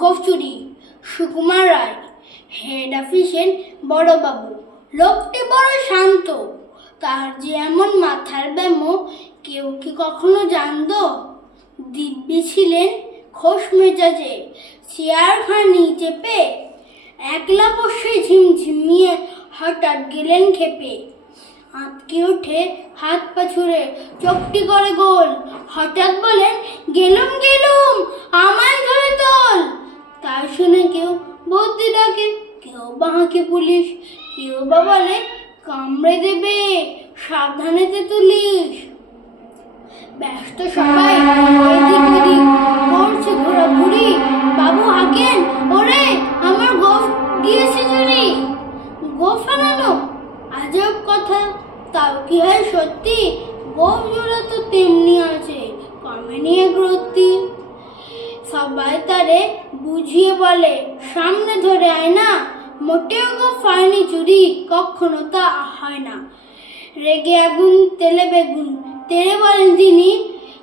গোফ চুরি সুকুমার রায়, হেড অফিসের বড়বাবু। লোকটি বড় শান্ত, তার যে এমন মাথার ব্যামো কেউ কি কখনো জানত? দিব্যি ছিলেন খোশ মেজাজে, চেয়ারখানি চেপে একলা বসে ঝিমঝিমিয়ে হঠাৎ গেলেন খেপে। আঁতকে উঠে হাত পা ছুড়ে চোখটি করে গোল, হঠাৎ বলেন, গেলুম গেলুম আমায় ধরে তোল। তাই শুনে কেউ বদ্যি ডাকে, কেউ বা হাঁকে পুলিশ, কেউ বা বলে কামড়ে দেবে সাবধানেতে তুলিস। ব্যস্ত সবাই এদিক ওদিক করছে ঘোরাঘুরি, বাবু হাঁকেন, ওরে আমার গোফ গিয়েছে চুরি। গোফ হারানো আজব কথা, তাও কি হয় সত্যি? গোফ জোড়া তো তেমনি আছে, কমেনি এক রত্তি। সবাই তারে বুঝিয়ে বলে, সামনে ধরে আয় না, মোটেও গোফ হয়নি চুরি, কখনো তা হয় না। রেগে আগুন তেলে বেগুন, তেরে বলেন তিনি,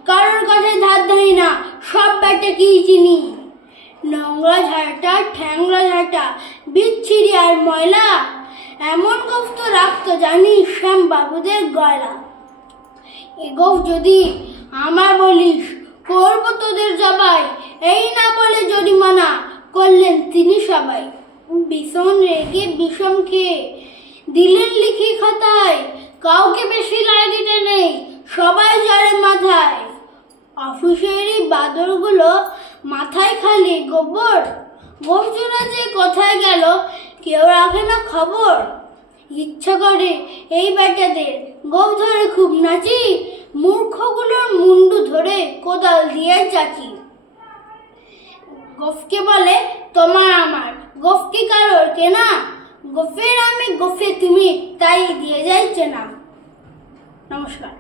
কারোর কাছে ধার ধারি না, সব ব্যাটা কি চিনি। নোংরা ঝাঁটা ঠ্যাংরা ঝাঁটা বিচ্ছিরি আর ময়লা, এমন গোফ তো রাখতো জানি শ্যাম বাবুদের গয়লা। এ গোফ যদি আমার বলিস, করবো তোদের জবাই, এই না বলে জরিমানা করলেন তিনি সবাই। ভীষণ রেগে বিষম খেয়ে দিলেন লিখি খাতায়, কাউকে বেশি লাই দিতে নেই, সবাই জড়ে মাথায়। অফিসেরই বাদরগুলো মাথায় খালি গোবর, গোফ জোড়া যে কোথায় গেল কেউ রাখে না খবর। ইচ্ছা করে এই বেটাদের গোফ ধরে খুব নাচি, মূর্খগুলোর মুন্ডু ধরে কোদাল দিয়ে চাচি। গোফকে বলে তোমার আমার, গোফ কি কারোর কেনা? গোফের আমি গোফে তুমি, তাই দিয়ে যাই চেনা। নমস্কার।